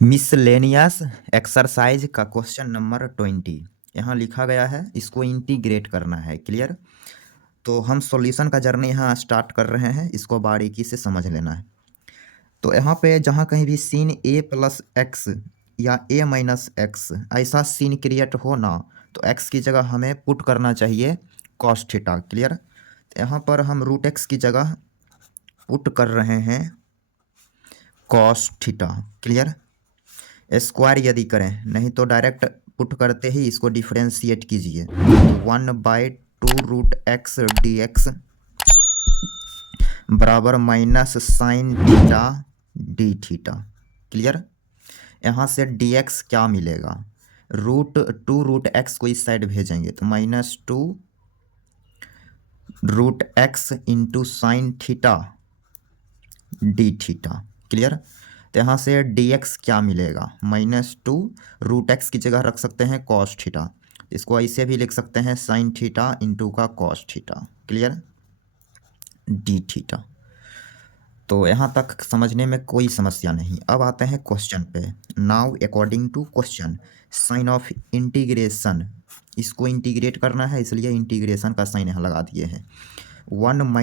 Miscellaneous exercise का question number 20 यहाँ लिखा गया है, इसको इंटीग्रेट करना है। क्लियर। तो हम सॉल्यूशन का जर्नी यहाँ स्टार्ट कर रहे हैं, इसको बारीकी से समझ लेना है। तो यहाँ पे जहाँ कहीं भी सीन a प्लस एक्स या a माइनस एक्स ऐसा सीन क्रिएट हो ना, तो x की जगह हमें पुट करना चाहिए कॉस थीटा। क्लियर। तो यहाँ पर हम रूट एक्स की जगह पुट कर रहे हैं कॉस थीटा। क्लियर। स्क्वायर यदि करें, नहीं तो डायरेक्ट पुट करते ही इसको डिफ्रेंशिएट कीजिए। 1/2√x dx बराबर minus sine theta d theta. Clear. यहाँ से dx क्या मिलेगा, √2√x को इस साइड भेजेंगे तो -2√x into sine theta d theta. Clear. तो यहाँ से dx क्या मिलेगा, -2√x की जगह रख सकते हैं कॉस थीटा, इसको ऐसे भी लिख सकते हैं साइन थीटा इंटू का cos theta. Clear. D theta. तो यहाँ तक समझने में कोई समस्या नहीं। अब आते हैं क्वेश्चन पे। Now according to question, sine of integration, इसको इंटीग्रेट करना है इसलिए इंटीग्रेशन का साइन यहाँ लगा दिए हैं। 1 -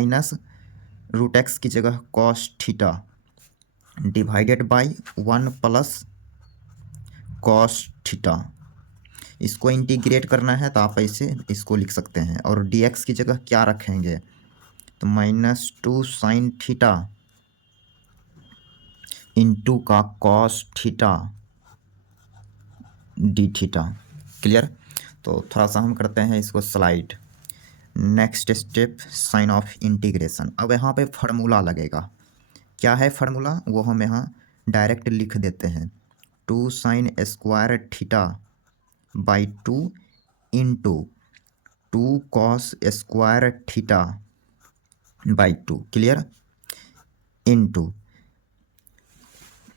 √x की जगह cos theta divided by 1 plus cos theta, इसको इंटीग्रेट करना है तो आप ऐसे इसको लिख सकते हैं। और dx की जगह क्या रखेंगे, तो -2 साइन थीटा इंटू का cos theta d theta. Clear. तो थोड़ा सा हम करते हैं इसको slide. Next step, sign of integration. अब यहाँ पे फार्मूला लगेगा। क्या है फार्मूला, वो हम यहाँ डायरेक्ट लिख देते हैं। 2 sine square theta by 2 into 2 cos square theta by 2। Clear. Into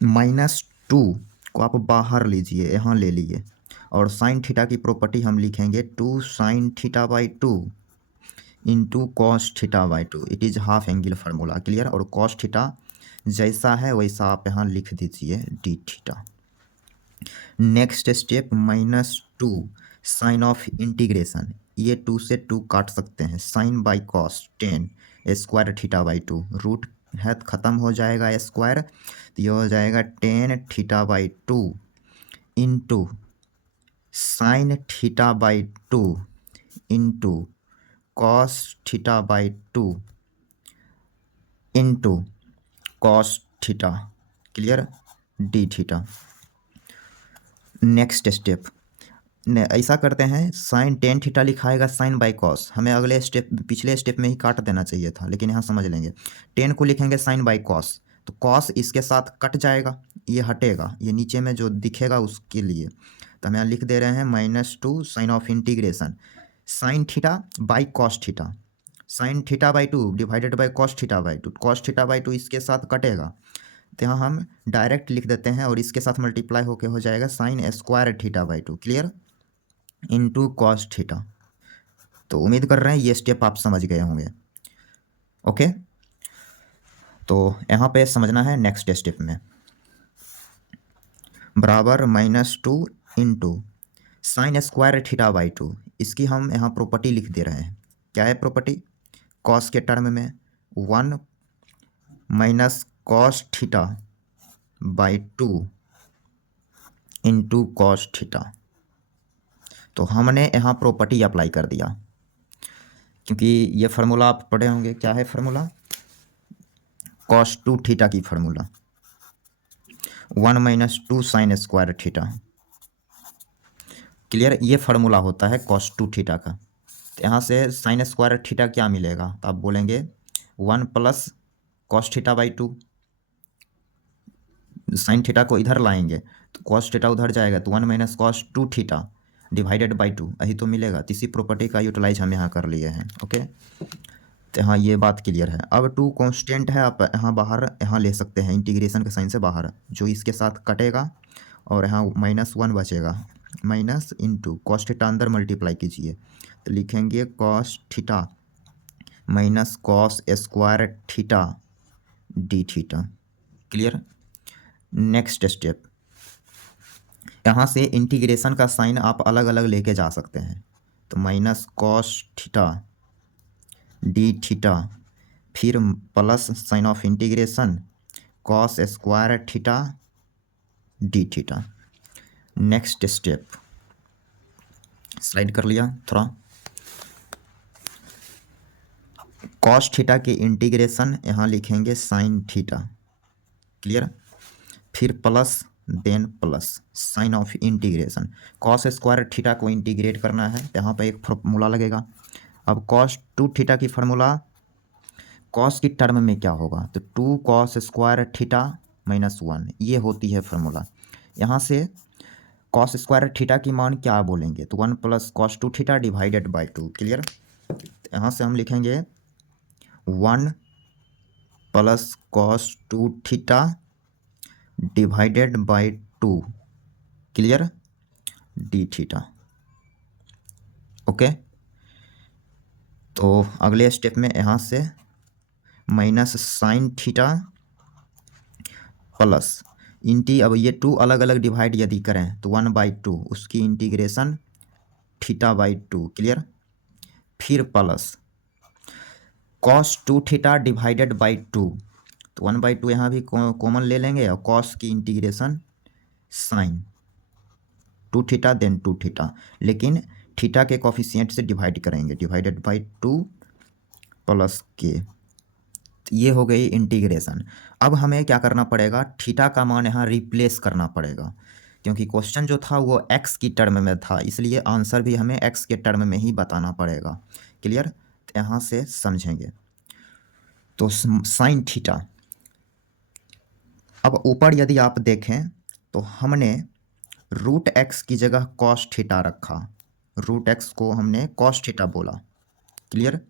-2 को आप बाहर लीजिए, यहाँ ले लिए, और साइन थीटा की प्रॉपर्टी हम लिखेंगे 2 sine theta by 2 into cos theta by 2। It is half angle formula. Clear. और कॉस थीटा जैसा है वैसा आप यहाँ लिख दीजिए d theta. Next step, -2 sign of integration, ये 2 से 2 काट सकते हैं, sine by cos 10 square theta by 2, root है तो ख़त्म हो जाएगा स्क्वायर, तो ये हो जाएगा 10 theta by 2 into sine theta by 2 into cos theta by 2 into cos theta. Clear. D theta. Next step ऐसा करते हैं, साइन 10 थीटा लिखाएगा साइन बाई कॉस, हमें अगले स्टेप पिछले स्टेप में ही काट देना चाहिए था, लेकिन यहाँ समझ लेंगे। 10 को लिखेंगे साइन बाई कॉस, तो कॉस इसके साथ कट जाएगा, ये हटेगा, ये नीचे में जो दिखेगा उसके लिए, तो हम यहाँ लिख दे रहे हैं -2 sign of integration sine theta by cos theta, sine theta by 2 divided by cos theta by 2, cos theta by 2 इसके साथ कटेगा, तो यहाँ हम डायरेक्ट लिख देते हैं और इसके साथ मल्टीप्लाई होके हो जाएगा sine square theta by 2। Clear. Into cos theta. तो उम्मीद कर रहे हैं ये स्टेप आप समझ गए होंगे। ओके। तो यहाँ पे समझना है नेक्स्ट स्टेप में, बराबर -2 into sine square theta by 2, इसकी हम यहाँ प्रॉपर्टी लिख दे रहे हैं। क्या है प्रॉपर्टी, कॉस के टर्म में 1 minus cos theta by 2 into cos theta. तो हमने यहाँ प्रॉपर्टी अप्लाई कर दिया, क्योंकि ये फार्मूला आप पढ़े होंगे। क्या है फार्मूला, cos 2 थीटा की formula 1 - 2 sine square theta. Clear. ये फार्मूला होता है cos 2 थीटा का। तो यहाँ से साइन स्क्वायर थीटा क्या मिलेगा, तो आप बोलेंगे 1 plus cos theta by 2, sine theta को इधर लाएंगे तो कॉस थीटा उधर जाएगा, तो 1 - cos 2 थीटा डिवाइडेड बाई 2, यही तो मिलेगा। तो इसी प्रॉपर्टी का यूटिलाइज हम यहाँ कर लिए हैं। ओके। तो हाँ, ये बात क्लियर है। अब 2 कांस्टेंट है, आप यहाँ बाहर यहाँ ले सकते हैं, इंटीग्रेशन के साइन से बाहर, जो इसके साथ कटेगा और यहाँ -1 बचेगा, माइनस इंटू कॉस थीटा अंदर मल्टीप्लाई कीजिए, तो लिखेंगे cos theta minus cos square theta d theta. Clear. Next step, यहाँ से इंटीग्रेशन का साइन आप अलग अलग लेके जा सकते हैं। तो minus cos theta d theta, फिर plus sine of integration cos square theta d theta. Next step slide कर लिया थोड़ा। कॉस थीटा की इंटीग्रेशन यहाँ लिखेंगे साइन थीटा, क्लियर। फिर plus then plus sine of integration cos square theta को integrate करना है, यहाँ पर एक फॉर्मूला लगेगा। अब कॉस टू थीटा की फार्मूला कॉस की टर्म में क्या होगा, तो two cos square theta minus one, ये होती है फार्मूला। यहाँ से कॉस स्क्वायर थीटा की मान क्या बोलेंगे, तो one plus cos two theta divided by two, clear. यहाँ से हम लिखेंगे one plus cos two theta divided by two, clear, d theta. Okay, तो अगले स्टेप में यहाँ से माइनस साइन थीटा प्लस अब ये टू अलग अलग डिवाइड यदि करें तो वन बाई टू, उसकी integration theta by two, clear. फिर plus cos two theta divided by two, तो वन बाई टू यहाँ भी कॉमन ले लेंगे और कॉस की integration sine two theta then two theta, लेकिन थीटा के कोफिशिएंट से डिवाइड करेंगे, डिवाइडेड बाई टू प्लस के। ये हो गई इंटीग्रेशन। अब हमें क्या करना पड़ेगा, थीटा का मान यहाँ रिप्लेस करना पड़ेगा, क्योंकि क्वेश्चन जो था वो एक्स की टर्म में था, इसलिए आंसर भी हमें एक्स के टर्म में ही बताना पड़ेगा, क्लियर। तो यहाँ से समझेंगे। तो साइन थीटा, अब ऊपर यदि आप देखें तो हमने रूट एक्स की जगह कॉस थीटा रखा, रूट एक्स को हमने कॉस थीटा बोला, क्लियर।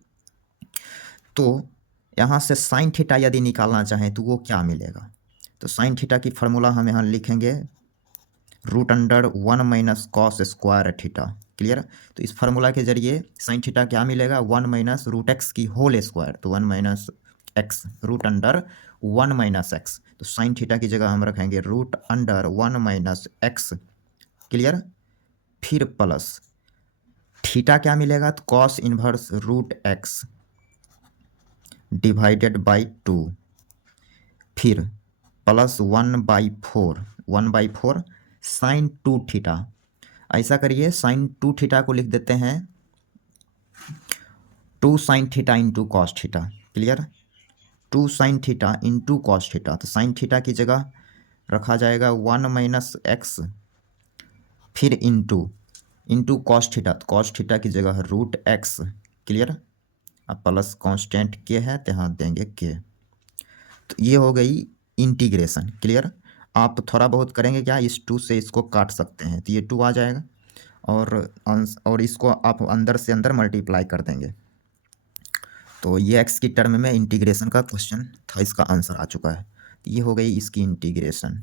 तो यहाँ से साइन थीटा यदि निकालना चाहें तो वो क्या मिलेगा, तो साइन थीटा की फार्मूला हम यहाँ लिखेंगे root under one minus cos square theta, clear. तो इस फार्मूला के जरिए साइन थीटा क्या मिलेगा, वन माइनस रूट एक्स की होल स्क्वायर, तो one minus x root under one minus x, तो साइन थीटा की जगह हम रखेंगे root under one minus x, clear. फिर प्लस थीटा क्या मिलेगा, तो cos inverse root x divided by two, फिर plus one by four sine two theta. ऐसा करिए साइन टू थीटा को लिख देते हैं two sine theta into cos theta, clear. Two sine theta into cos theta, तो साइन थीटा की जगह रखा जाएगा वन माइनस एक्स, फिर इंटू कॉस थीटा, तो कॉस थीटा की जगह रूट एक्स, क्लियर। अब प्लस कांस्टेंट के है तो यहाँ देंगे के। तो ये हो गई इंटीग्रेशन, क्लियर। आप थोड़ा बहुत करेंगे क्या, इस टू से इसको काट सकते हैं, तो ये टू आ जाएगा और इसको आप अंदर से अंदर मल्टीप्लाई कर देंगे। तो ये एक्स की टर्म में इंटीग्रेशन का क्वेश्चन था, इसका आंसर आ चुका है। ये हो गई इसकी इंटीग्रेशन।